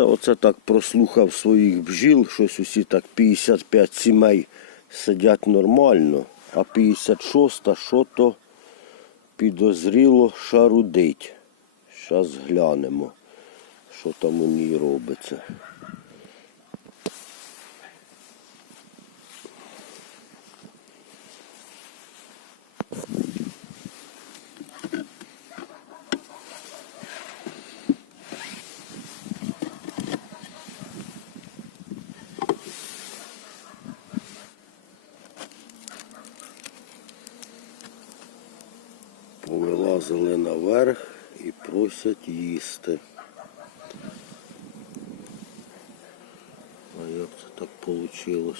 Та оце так прослухав своїх бжіл, щось усі так 55 сімей сидять нормально, а 56-та що то підозріло шарудить. Зараз глянемо, що там у ній робиться. Повилазили наверх і просять їсти. А як це так вийшло?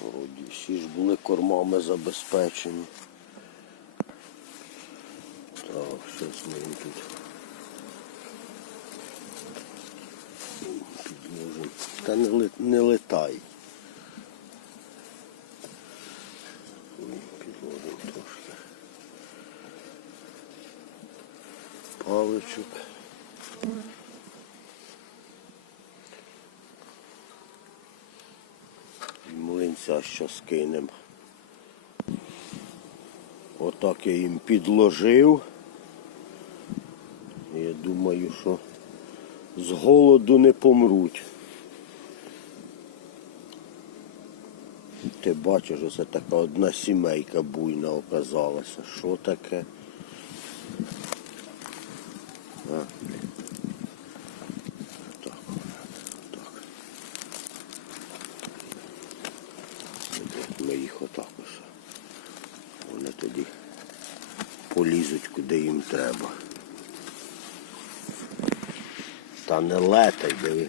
Вроді всі ж були кормами забезпечені. Так, щось ми їм тут підложимо. Та не, не летай. Паличок. Млинця щас кинемо. Отак я їм підложив. Я думаю, що з голоду не помруть. Ти бачиш, це така одна сімейка буйна оказалася. Що таке? А. Так, так. От Ми їх отак ось. Вони тоді полізуть куди їм треба. Та не летай, диви.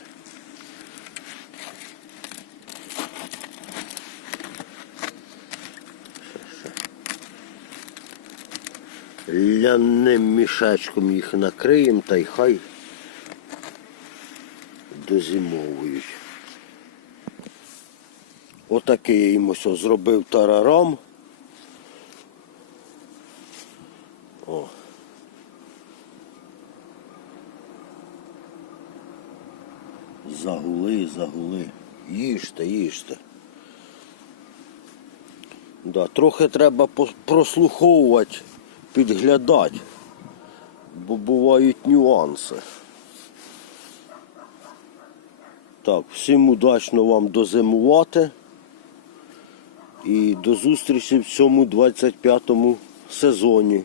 Ляним мішечком їх накриємо та й хай дозимовують. Отакий я їм ось зробив тарарам. О. Загули, загули. Їжте, їжте. Да, трохи треба прослуховувати, підглядати, бо бувають нюанси. Так, всім удачно вам дозимувати. І до зустрічі в цьому 25-му сезоні.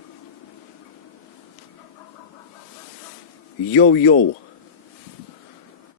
Йоу-йоу!